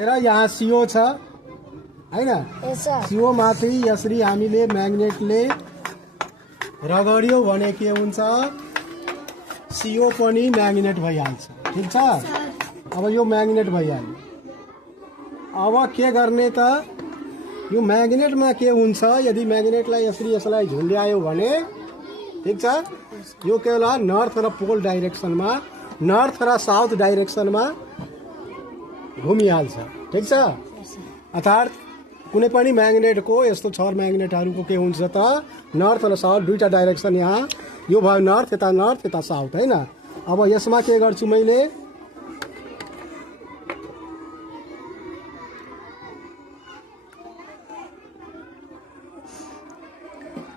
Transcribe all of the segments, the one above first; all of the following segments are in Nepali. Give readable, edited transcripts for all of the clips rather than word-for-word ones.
यहाँ CO छ हैन CO माथि यसरी हामीले म्याग्नेटले रगड्यो भने के हुन्छ CO पनि म्याग्नेट भइहाल्छ ठीक छ अब यो म्याग्नेट भइहाल्यो अब के गर्ने त यो म्याग्नेटमा के हुन्छ यदि म्याग्नेटलाई यसलाई झुन्ड्यायो भने ठीक छ यो के होला नर्थ र पोल डाइरेक्सनमा नर्थ र साउथ डाइरेक्सनमा घुमिहाल्छ ठीक छ अर्थात् कुनै पनि म्याग्नेटको यस्तो छर म्याग्नेटहरूको के हुन्छ त नर्थ र साउथ दुईटा डाइरेक्सन यहाँ यो भयो नर्थ यता साउथ हैन अब यसमा के गर्छु मैले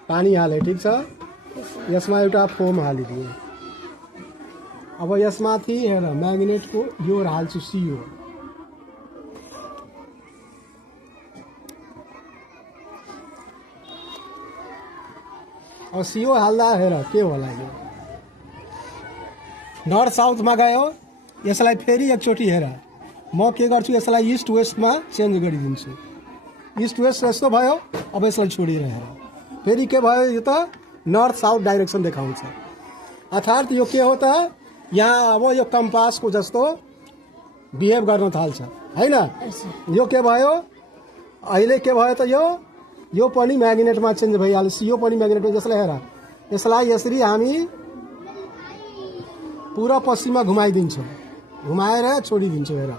पानी हाले ठीक छ यसमा एउटा फोम हालिदिए अब यसमाथि हेर म्याग्नेटको यो हाल्छु CO और CO हाल्दा हेर के होला यो नर्थ साउथमा गयो यसलाई फेरि एकचोटि हेर म के गर्छु यसलाई इस्ट वेस्टमा चेन्ज गरिदिन्छु इस्ट वेस्ट यस्तो भयो अब यसलाई छोडेर हेर फेरि के भयो यो त नर्थ साउथ डाइरेक्सन देखाउँछ अर्थात् यो के हो त यहाँ अब यो कम्पासको जस्तो बिहेभ गर्न थाल्छ हैन यो के भयो अहिले के भयो त यो पनि म्याग्नेटमा चेन्ज भइहाल्यो CO पनि म्याग्नेटमा जसले हेर यसलाई यसरी हामी पुरा पश्चिममा घुमाइदिन्छौँ घुमाएर छोडिदिन्छौँ हेर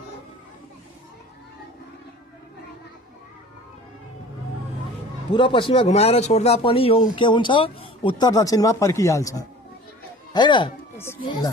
पुरा पश्चिममा घुमाएर छोड्दा पनि यो के हुन्छ उत्तर दक्षिणमा फर्किहाल्छ हैन ल